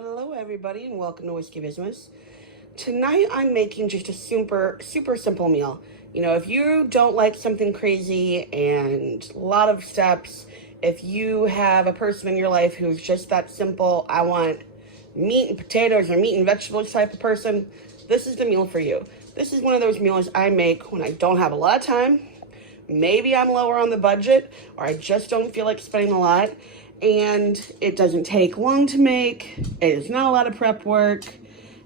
Hello everybody and welcome to Whiskey Business. Tonight I'm making just a super simple meal. You know, if you don't like something crazy and a lot of steps, if you have a person in your life who's just that simple, I want meat and potatoes or meat and vegetables type of person, this is the meal for you. This is one of those meals I make when I don't have a lot of time. Maybe I'm lower on the budget or I just don't feel like spending a lot. And it doesn't take long to make, it is not a lot of prep work,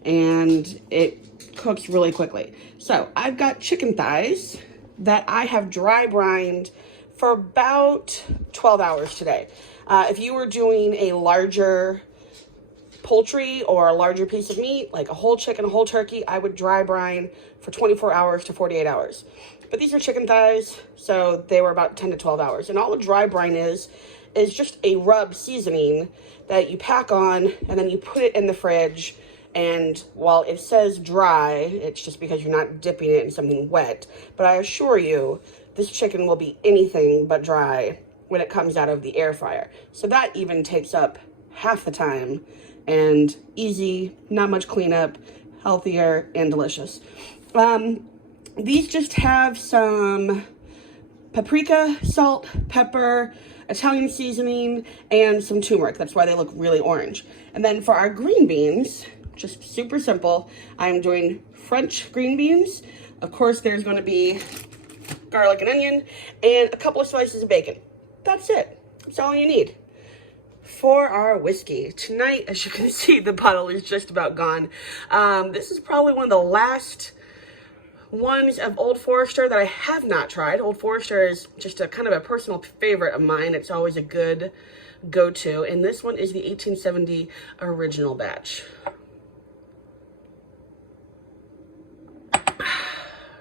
and it cooks really quickly. So I've got chicken thighs that I have dry brined for about 12 hours today. If you were doing a larger poultry or a larger piece of meat, like a whole chicken, a whole turkey, I would dry brine for 24 hours to 48 hours. But these are chicken thighs, so they were about 10 to 12 hours. And all a dry brine is just a rub seasoning that you pack on and then you put it in the fridge. And while it says dry, it's just because you're not dipping it in something wet. But I assure you, this chicken will be anything but dry when it comes out of the air fryer. So that even takes up half the time, and easy, not much cleanup, healthier, and delicious. These just have some paprika, salt, pepper, Italian seasoning, and some turmeric. That's why they look really orange. And then for our green beans, just super simple, I'm doing French green beans. Of course, there's going to be garlic and onion and a couple of slices of bacon. That's it. That's all you need. For our whiskey tonight, as you can see, the bottle is just about gone. This is probably one of the last ones of Old Forester that I have not tried. Old Forester is just a kind of a personal favorite of mine. It's always a good go-to. And this one is the 1870 original batch.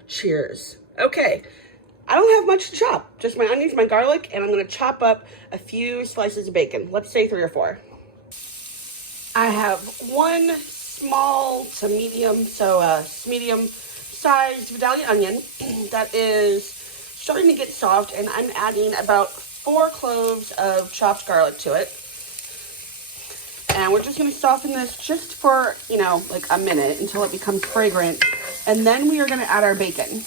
Cheers. Okay, I don't have much to chop. Just my onions, my garlic, and I'm going to chop up a few slices of bacon. Let's say 3 or 4. I have one small to medium, medium sized medallion onion that is starting to get soft, and I'm adding about 4 cloves of chopped garlic to it. And we're just going to soften this just for, you know, like a minute until it becomes fragrant. And then we are going to add our bacon.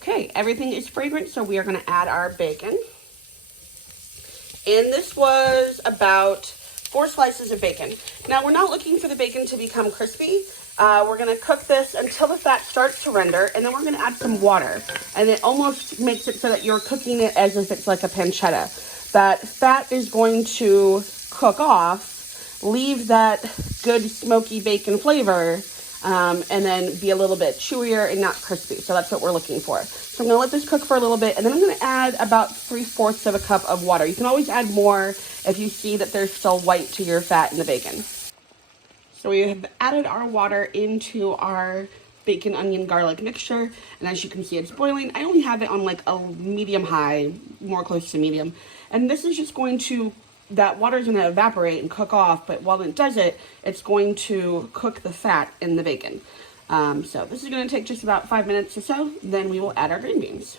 Okay, everything is fragrant, so we are going to add our bacon. And this was about 4 slices of bacon. Now, we're not looking for the bacon to become crispy. We're going to cook this until the fat starts to render, and then we're going to add some water. And it almost makes it so that you're cooking it as if it's like a pancetta. That fat is going to cook off, leave that good smoky bacon flavor, and then be a little bit chewier and not crispy. So that's what we're looking for. So I'm going to let this cook for a little bit, and then I'm going to add about 3/4 of a cup of water. You can always add more if you see that there's still white to your fat in the bacon. So we have added our water into our bacon, onion, garlic mixture, and as you can see, it's boiling. I only have it on like a medium high, more close to medium. And this is just going to, that water is going to evaporate and cook off, but while it does it, it's going to cook the fat in the bacon. So this is going to take just about 5 minutes or so, then we will add our green beans.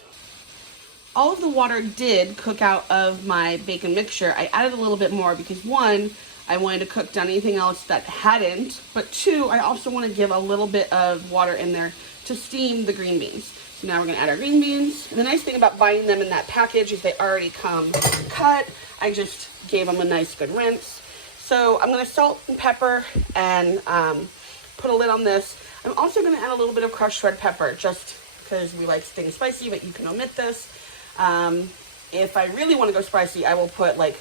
All of the water did cook out of my bacon mixture. I added a little bit more because 1, I wanted to cook down anything else that hadn't, but 2, I also want to give a little bit of water in there to steam the green beans. So now we're going to add our green beans. And the nice thing about buying them in that package is they already come cut. I just gave them a nice good rinse. So I'm going to salt and pepper and put a lid on this. I'm also going to add a little bit of crushed red pepper just because we like things spicy, but you can omit this. If I really want to go spicy, I will put like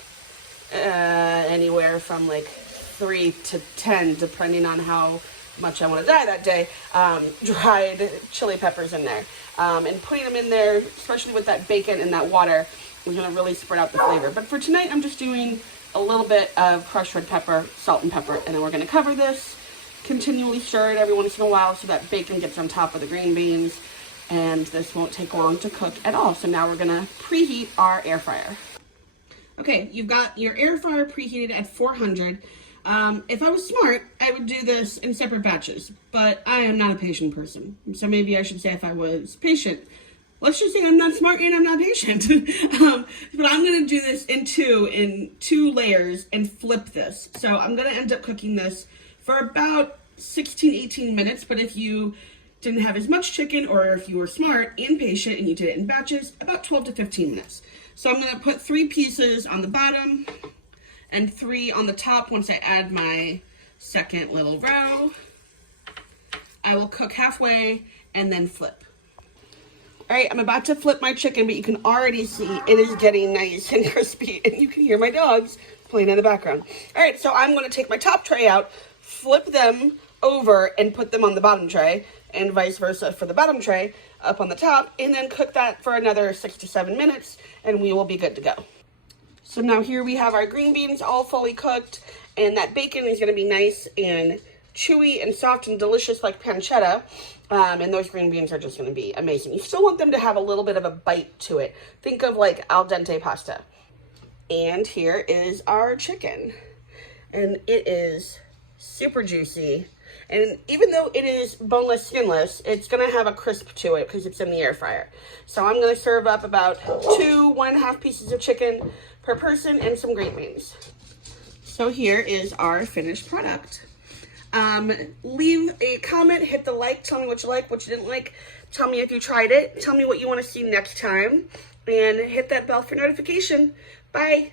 anywhere from like 3 to 10, depending on how much I want to die that day, dried chili peppers in there. And putting them in there, especially with that bacon and that water, is going to really spread out the flavor. But for tonight, I'm just doing a little bit of crushed red pepper, salt and pepper, and then we're going to cover this, continually stir it every once in a while so that bacon gets on top of the green beans, and this won't take long to cook at all. So now we're going to preheat our air fryer. Okay, you've got your air fryer preheated at 400. If I was smart, I would do this in separate batches, but I am not a patient person. So maybe I should say if I was patient, let's just say I'm not smart and I'm not patient. But I'm gonna do this in two layers and flip this. So I'm gonna end up cooking this for about 16-18 minutes, but if you didn't have as much chicken, or if you were smart and patient and you did it in batches, about 12 to 15 minutes. So I'm gonna put 3 pieces on the bottom and 3 on the top once I add my second little row. I will cook halfway and then flip. All right, I'm about to flip my chicken, but you can already see it is getting nice and crispy, and you can hear my dogs playing in the background. All right, so I'm gonna take my top tray out, flip them over and put them on the bottom tray, and vice versa for the bottom tray up on the top, and then cook that for another 6 to 7 minutes, and we will be good to go. So now here we have our green beans all fully cooked, and that bacon is gonna be nice and chewy and soft and delicious like pancetta, and those green beans are just going to be amazing. You still want them to have a little bit of a bite to it. Think of like al dente pasta. And here is our chicken, and it is super juicy, and even though it is boneless, skinless, it's going to have a crisp to it because it's in the air fryer. So I'm going to serve up about 2 1/2 pieces of chicken per person and some green beans. So here is our finished product. Leave a comment, hit the like, tell me what you like, what you didn't like, tell me if you tried it, tell me what you want to see next time, and hit that bell for notification. Bye.